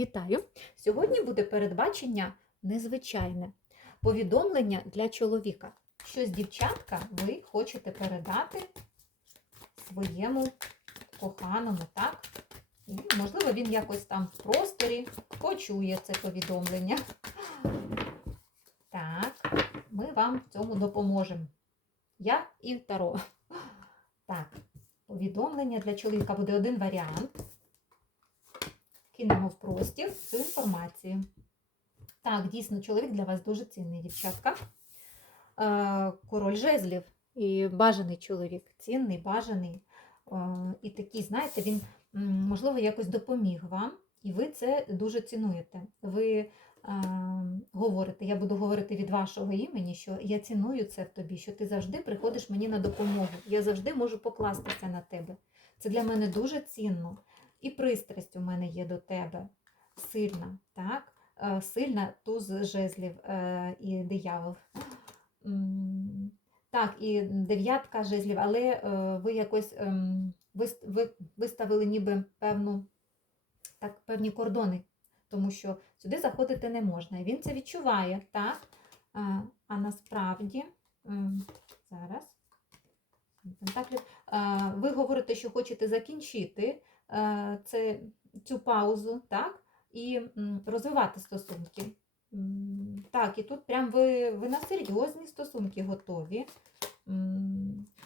Вітаю! Сьогодні буде передбачення незвичайне. Повідомлення для чоловіка. Щось, дівчатка, ви хочете передати своєму коханому, так? І, можливо, він якось там в просторі почує це повідомлення. Так, ми вам в цьому допоможемо. Я і Таро. Так, повідомлення для чоловіка буде один варіант кинемо в простір цю інформацію. Так, дійсно, чоловік для вас дуже цінний, дівчатка. Е, Король жезлів і бажаний чоловік, цінний, бажаний. Е, І такий, знаєте, він, можливо, якось допоміг вам, і ви це дуже цінуєте. Ви е, говорите, я буду говорити від вашого імені, що я ціную це в тобі, що ти завжди приходиш мені на допомогу. Я завжди можу покластися на тебе. Це для мене дуже цінно. І пристрасть у мене є до тебе сильна, так? Е, Сильна туз жезлів е, і диявол. Так, і дев'ятка жезлів, але е, ви якось ем, ви- виставили ніби певну, так, певні кордони, тому що сюди заходити не можна. І він це відчуває, так? А насправді, зараз. Ви говорите, що хочете закінчити е, це, цю паузу, так? І розвивати стосунки. Так, і тут прям ви, ви на серйозні стосунки готові.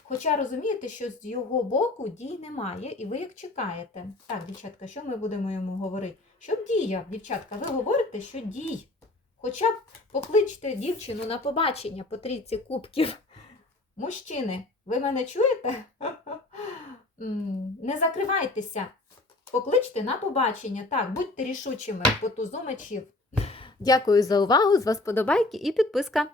Хоча розумієте, що з його боку дій немає, і ви як чекаєте. Так, дівчатка, що ми будемо йому говорити? Щоб діяв, дівчатка, ви говорите, що дій. Хоча б покличте дівчину на побачення по трійці кубків. Мужчини, ви мене чуєте? Не закривайтеся. Покличте на побачення. Так, будьте рішучими по тузу мечів. Дякую за увагу. З вас подобайки і підписка.